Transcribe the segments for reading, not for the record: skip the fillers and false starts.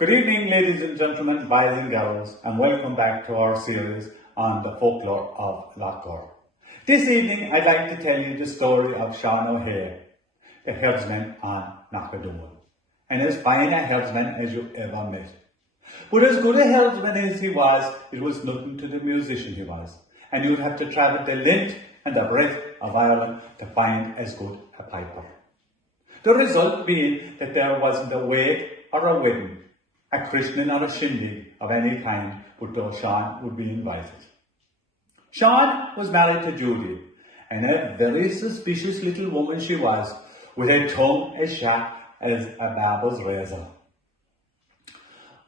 Good evening, ladies and gentlemen, boys and girls, and welcome back to our series on the folklore of Loughgore. This evening, I'd like to tell you the story of Seán O'Hay, the herdsman on Knockadone, and as fine a herdsman as you ever met. But as good a herdsman as he was, it was nothing to the musician he was, and you'd have to travel the length and the breadth of Ireland to find as good a piper. The result being that there wasn't a wake or a wedding, a christening or a shindig of any kind, but though Seán would be invited. Seán was married to Judy, and a very suspicious little woman she was, with a tongue as sharp as a barber's razor.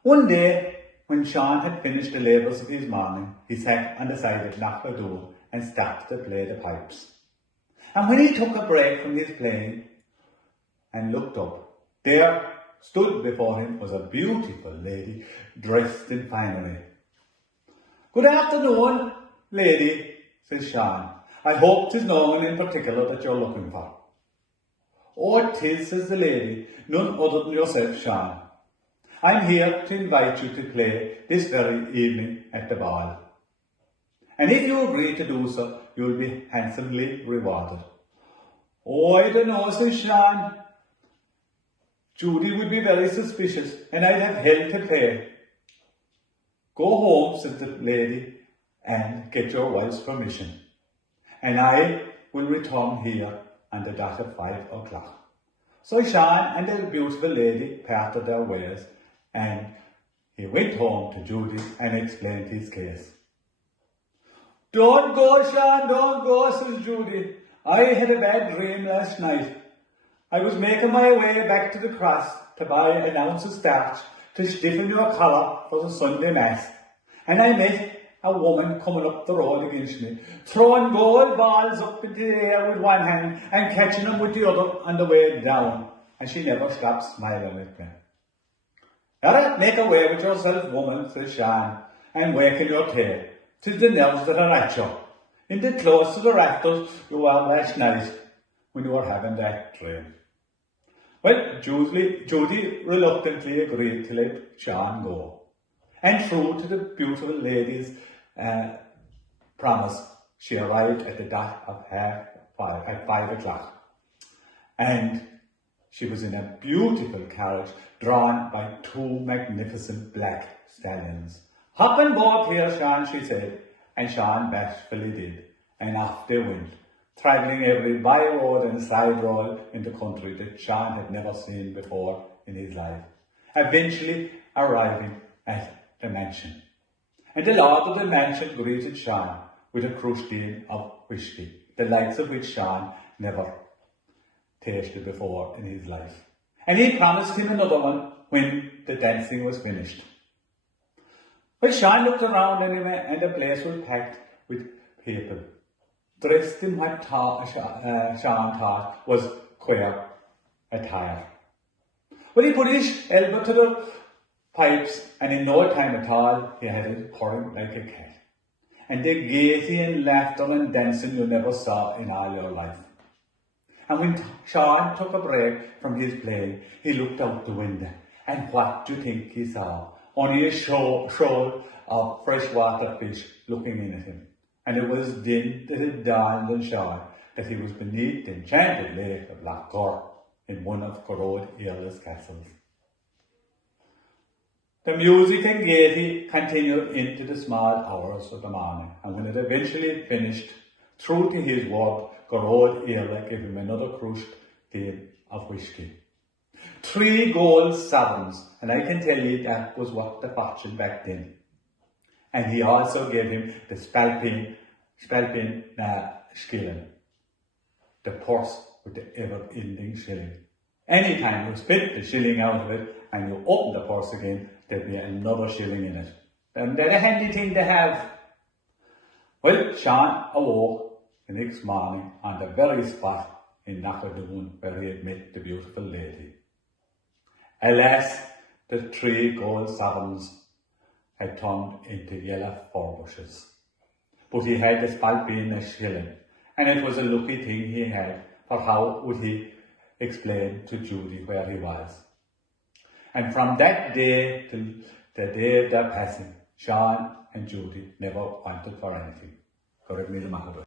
One day, when Seán had finished the labours of his morning, he sat on the side of Knockadone and started to play the pipes. And when he took a break from his playing and looked up, there stood before him was a beautiful lady dressed in finery. "Good afternoon, lady," says Seán. "I hope 'tis no one in particular that you're looking for." "Oh, 'tis," says the lady, "none other than yourself, Seán. I'm here to invite you to play this very evening at the ball. And if you agree to do so, you'll be handsomely rewarded." "Oh, I don't know," says Seán. "Judy would be very suspicious, and I'd have hell to pay." "Go home," said the lady, "and get your wife's permission, and I will return here on the dot of 5 o'clock. So Seán and the beautiful lady parted their ways, and he went home to Judy and explained his case. "Don't go, Seán, don't go," says Judy. "I had a bad dream last night. I was making my way back to the cross to buy an ounce of starch to stiffen your collar for the Sunday Mass, and I met a woman coming up the road against me, throwing gold balls up into the air with one hand and catching them with the other on the way down, and she never stopped smiling at me. 'Alright, make away with yourself, woman,' says Seán, 'and waken your tail. 'Tis the nerves that are at you. In the close to the rafters you were last night when you were having that dream.' Well, Judy reluctantly agreed to let Seán go, and true to the beautiful lady's promise, she arrived at the dot of 5 o'clock, and she was in a beautiful carriage drawn by 2 magnificent black stallions. "Hop on board here, Seán," she said, and Seán bashfully did, and off they went, travelling every by-road and side-road in the country that Seán had never seen before in his life, eventually arriving at the mansion. And the lord of the mansion greeted Seán with a crushdeen of whisky, the likes of which Seán never tasted before in his life. And he promised him another one when the dancing was finished. Well, Seán looked around anyway, and the place was packed with people, dressed in what Seán thought was queer attire. Well, he put his elbow to the pipes, and in no time at all, he had it purring like a cat. And the gaiety and laughter and dancing you never saw in all your life. And when Seán took a break from his playing, he looked out the window, and what do you think he saw? Only a shoal of freshwater fish looking in at him. And it was then that it dawned on Seán that he was beneath the enchanted lake of Loughgore in one of Corrode Earl's castles. The music and gaiety continued into the small hours of the morning, and when it eventually finished, true to his word, Corrode Earl gave him another crushdeen of whisky. 3 gold sovereigns, and I can tell you that was what the fortune back then. And he also gave him the spalpeen skilling, the purse with the ever-ending shilling. Anytime you spit the shilling out of it and you open the purse again, there'd be another shilling in it. And they're a handy thing to have. Well, Seán awoke the next morning on the very spot in Knockadone where he had met the beautiful lady. Alas, the 3 gold sovereigns had turned into yellow fir bushes. But he had the spalpeen shilling, and it was a lucky thing he had, for how would he explain to Judy where he was? And from that day till the day of their passing, Seán and Judy never wanted for anything.